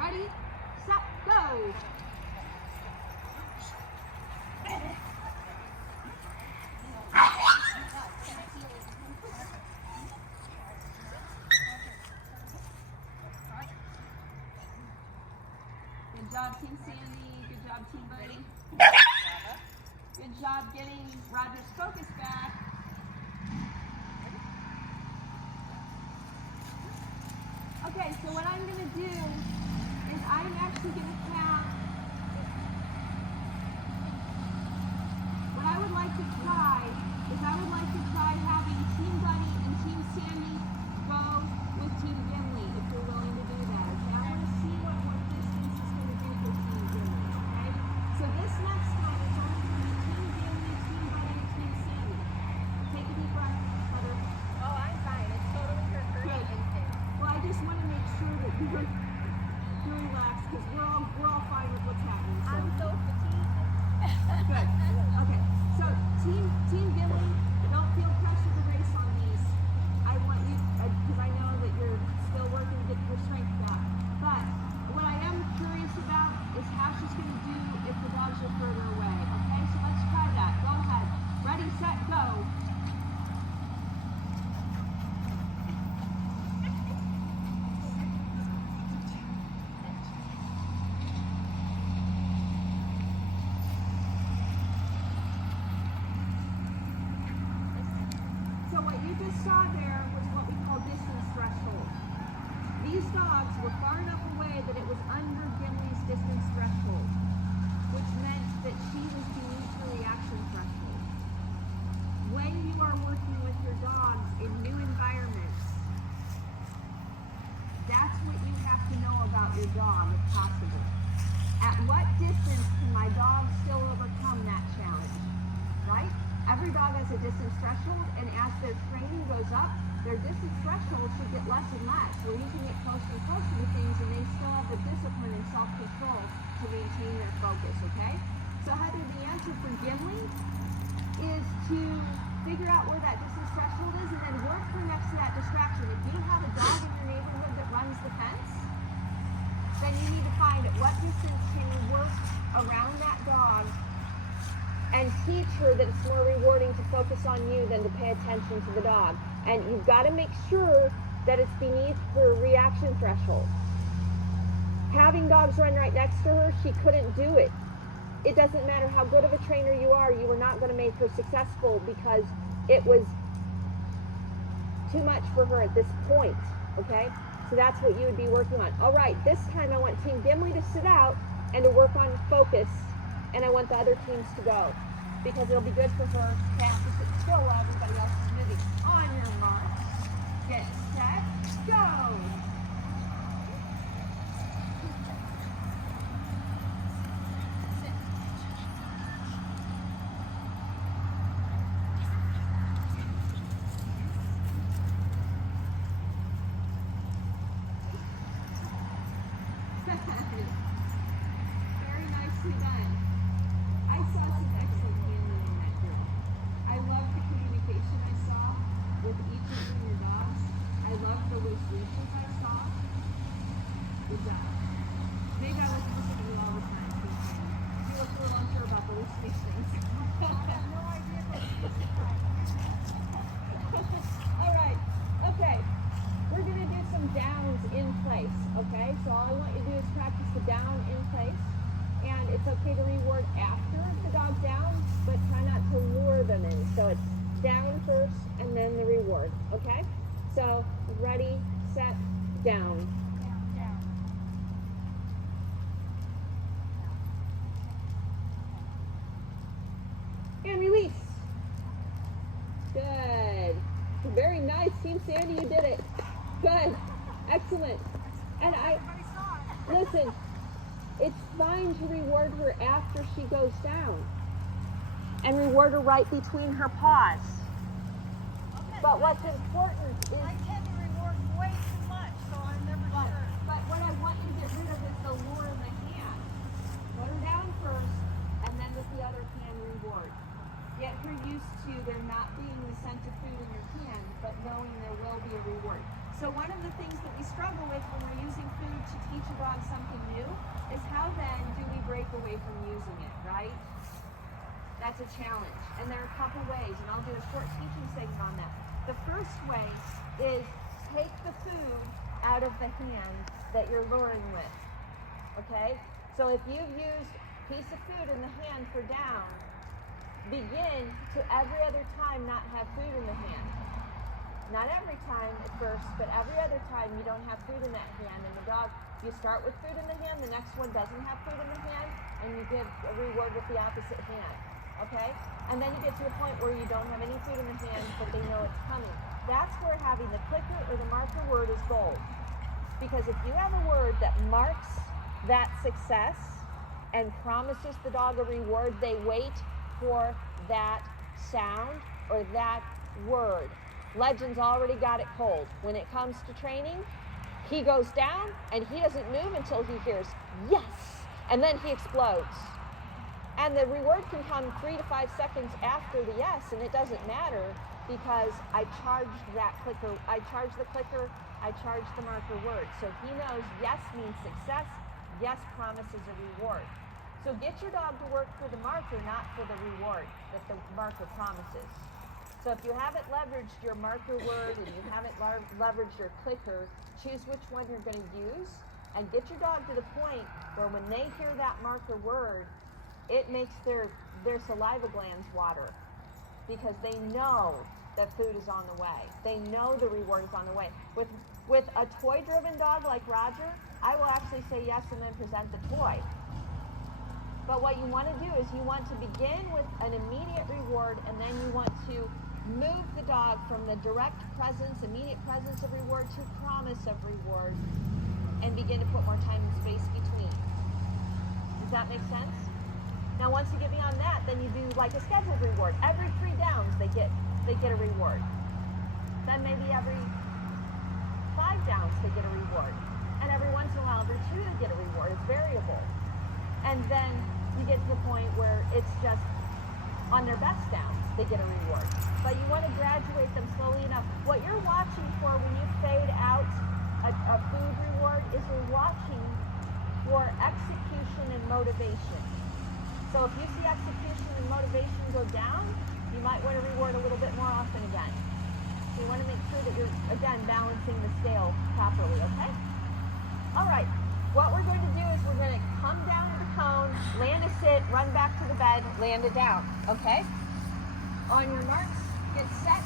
ready, set, go. Good job, Team Sandy. Good job, Team Buddy. Good job getting Roger's focus back. Okay, so what I'm going to do is I'm actually going to count. What I would like to try is having Team Buddy and Team Sandy go with Team Gimli if you're willing to do that. Okay, I want to see what distance is going to do for Team Gimli. Okay, so this next one is only going to be Team Gimli, Team Buddy, and Team Sandy. Take a deep breath, brother. Oh, I'm fine. It's totally her first instinct. Well, I just want to make sure that you're relaxed because we're all fine with what's happening. So. I'm so fatigued. Good. Okay. So Team Gimli, don't feel pressure to race on these. I want you because I know that you're still working to get your strength back. But what I am curious about is how she's going to do if the dogs are further away. Okay. So let's try that. Go ahead. Ready, set, go. Saw there was what we call distance threshold. These dogs were far enough away that it was under Gimli's distance threshold, which meant that she was beneath her reaction threshold. When you are working with your dogs in new environments, that's what you have to know about your dog if possible. At what distance can my dog still overcome that challenge, right? Every dog has a distance threshold, and as their training goes up, their distance threshold should get less and less. We're using it closer and closer to things, and they still have the discipline and self-control to maintain their focus, okay? So Heather, the answer for Gimli is to figure out where that distance threshold is and then work her next to that distraction. If you have a dog in your neighborhood that runs the fence, then you need to find at what distance can you work around that dog and teach her that it's more rewarding to focus on you than to pay attention to the dog. And you've got to make sure that it's beneath her reaction threshold. Having dogs run right next to her, she couldn't do it. It doesn't matter how good of a trainer you are not going to make her successful because it was too much for her at this point, okay? So that's what you would be working on. All right, this time I want Team Gimli to sit out and to work on focus. And I want the other teams to go because it'll be good for her to have to sit still while everybody else is moving. On your mark, get set, go! Very nicely done. I saw some excellent handling in that group. I loved the communication I saw with each of you and your dogs. I loved the loose leashes I saw. Good job. Maybe I listen to you all the time. You look a little unsure about the loose leash things. I have no idea what this is. All right. Okay. We're going to do some downs in place. Okay. So all I want you to do is practice the down in place. And it's okay to reward after the dog's down, but try not to lure them in. So it's down first and then the reward, okay? So ready, set, down. Down. And release. Good. Very nice. Team Sandy, you did it. Good. Excellent. And Everybody saw it. listen, it's fine to reward her after she goes down. And reward her right between her paws. Okay, But what's important is... I tend to reward way too much, so I'm never sure. But what I want you to get rid of is the lure in the hand. Put her down first, and then with the other hand reward. Get her used to there not being the scent of food in your hand, but knowing there will be a reward. So one of the things that we struggle with when we're using food to teach a dog something do is how then do we break away from using it, right? That's a challenge. And there are a couple ways, and I'll do a short teaching segment on that. The first way is take the food out of the hand that you're luring with. Okay? So if you've used a piece of food in the hand for down, begin to every other time not have food in the hand. Not every time at first, but every other time you don't have food in that hand, and the dog, you start with food in the hand, the next one doesn't have food in the hand, and you give a reward with the opposite hand. Okay? And then you get to a point where you don't have any food in the hand, but they know it's coming. That's where having the clicker or the marker word is gold. Because if you have a word that marks that success and promises the dog a reward, they wait for that sound or that word. Legend's already got it cold. When it comes to training, he goes down and he doesn't move until he hears yes, and then he explodes. And the reward can come 3 to 5 seconds after the yes, and it doesn't matter because I charged that clicker, I charged the clicker, I charged the marker word. So he knows yes means success, yes promises a reward. So get your dog to work for the marker, not for the reward that the marker promises. So if you haven't leveraged your marker word and you haven't leveraged your clicker, choose which one you're going to use and get your dog to the point where when they hear that marker word, it makes their saliva glands water because they know that food is on the way. They know the reward is on the way. With a toy-driven dog like Roger, I will actually say yes and then present the toy. But what you want to do is you want to begin with an immediate reward, and then you want to move the dog from the direct presence, immediate presence of reward to promise of reward, and begin to put more time and space between. Does that make sense? Now once you get beyond that, then you do like a scheduled reward. Every 3 downs they get a reward. Then maybe every 5 downs they get a reward. And every once in a while, every 2 they get a reward. It's variable. And then you get to the point where it's just on their best downs, they get a reward. But you want to graduate them slowly enough. What you're watching for when you fade out a food reward is you're watching for execution and motivation. So if you see execution and motivation go down, you might want to reward a little bit more often again. So you want to make sure that you're, again, balancing the scale properly, okay? All right. What we're going to do is we're going to come down to the cone, land a sit, run back to the bed, land it down, okay? On your marks, get set.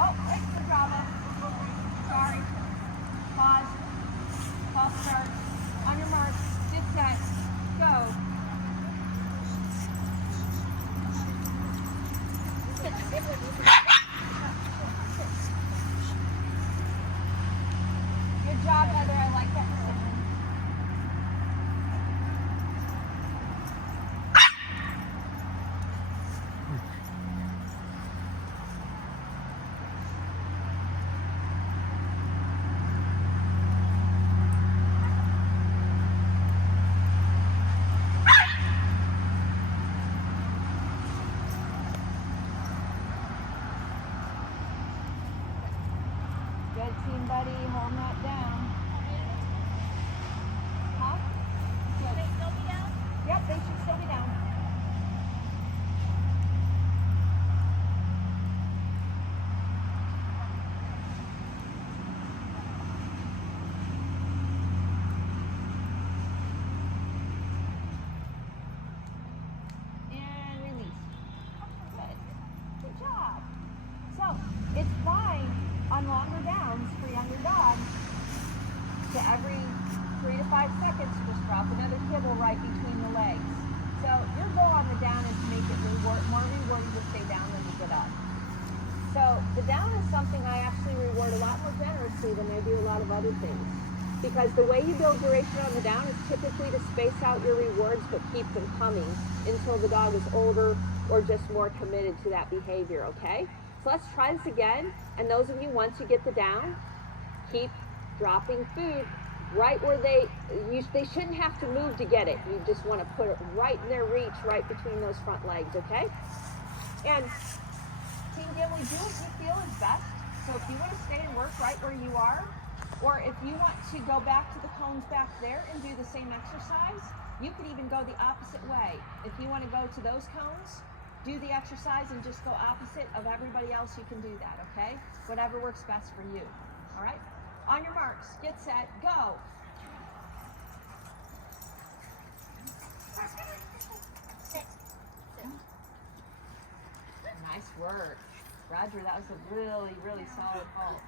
Oh, wait for drama. Sorry. Pause. False start. On your marks, get set, go. Good job, Heather. I like that. Good team, buddy. Hold that down. Huh? Should they still be down? Yep, they should still be down. And release. Good. Good job. So, it's fine on longer downs for younger dogs to every 3 to 5 seconds just drop another kibble right between the legs. So your goal on the down is to make it more rewarding to stay down than to get up. So the down is something I actually reward a lot more generously than I do a lot of other things. Because the way you build duration on the down is typically to space out your rewards but keep them coming until the dog is older or just more committed to that behavior, okay? So let's try this again. And those of you, once you get the down, keep dropping food right where they shouldn't have to move to get it. You just want to put it right in their reach, right between those front legs, okay? And Team Gimli, do what you feel is best. So if you want to stay and work right where you are, Or if you want to go back to the cones back there and do the same exercise, you could even go the opposite way. If you want to go to those cones, do the exercise and just go opposite of everybody else, you can do that, okay? Whatever works best for you, all right? On your marks, get set, go. Nice work. Roger, that was a really, really solid vault.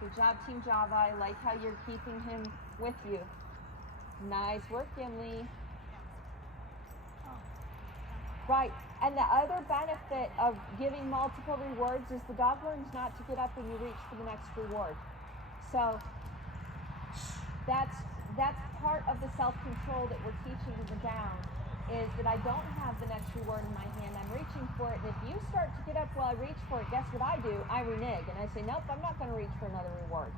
Good job, Team Java. I like how you're keeping him with you. Nice work, Gimli. Right, and the other benefit of giving multiple rewards is the dog learns not to get up when you reach for the next reward. So that's part of the self-control that we're teaching in the down, is that I don't have the next reward in my hand. I'm reaching for it, and if you start to get up while I reach for it, guess what I do? I renege, and I say, nope, I'm not going to reach for another reward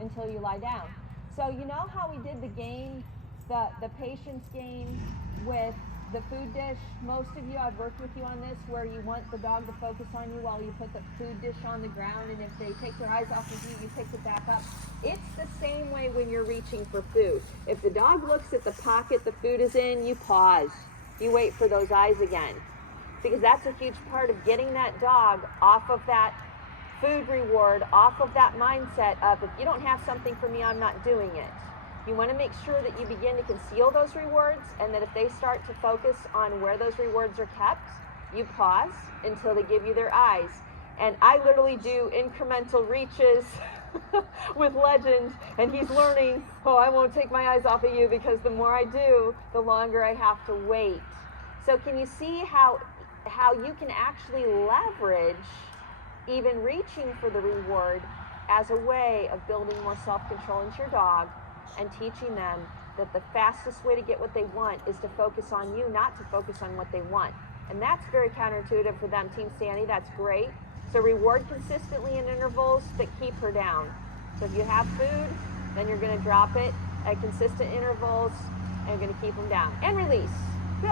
until you lie down. So you know how we did the game, the patience game with the food dish? Most of you, I've worked with you on this, where you want the dog to focus on you while you put the food dish on the ground, and if they take their eyes off of you, you pick it back up. It's the same way when you're reaching for food. If the dog looks at the pocket the food is in, you pause. You wait for those eyes again. Because that's a huge part of getting that dog off of that food reward, off of that mindset of, if you don't have something for me, I'm not doing it. You want to make sure that you begin to conceal those rewards, and that if they start to focus on where those rewards are kept, you pause until they give you their eyes. And I literally do incremental reaches with Legend, and he's learning, oh, I won't take my eyes off of you, because the more I do, the longer I have to wait. So can you see how you can actually leverage even reaching for the reward as a way of building more self-control into your dog, and teaching them that the fastest way to get what they want is to focus on you, not to focus on what they want. And that's very counterintuitive for them. Team Sandy, that's great. So reward consistently in intervals, but keep her down. So if you have food, then you're going to drop it at consistent intervals, and you're going to keep them down. And release. Good.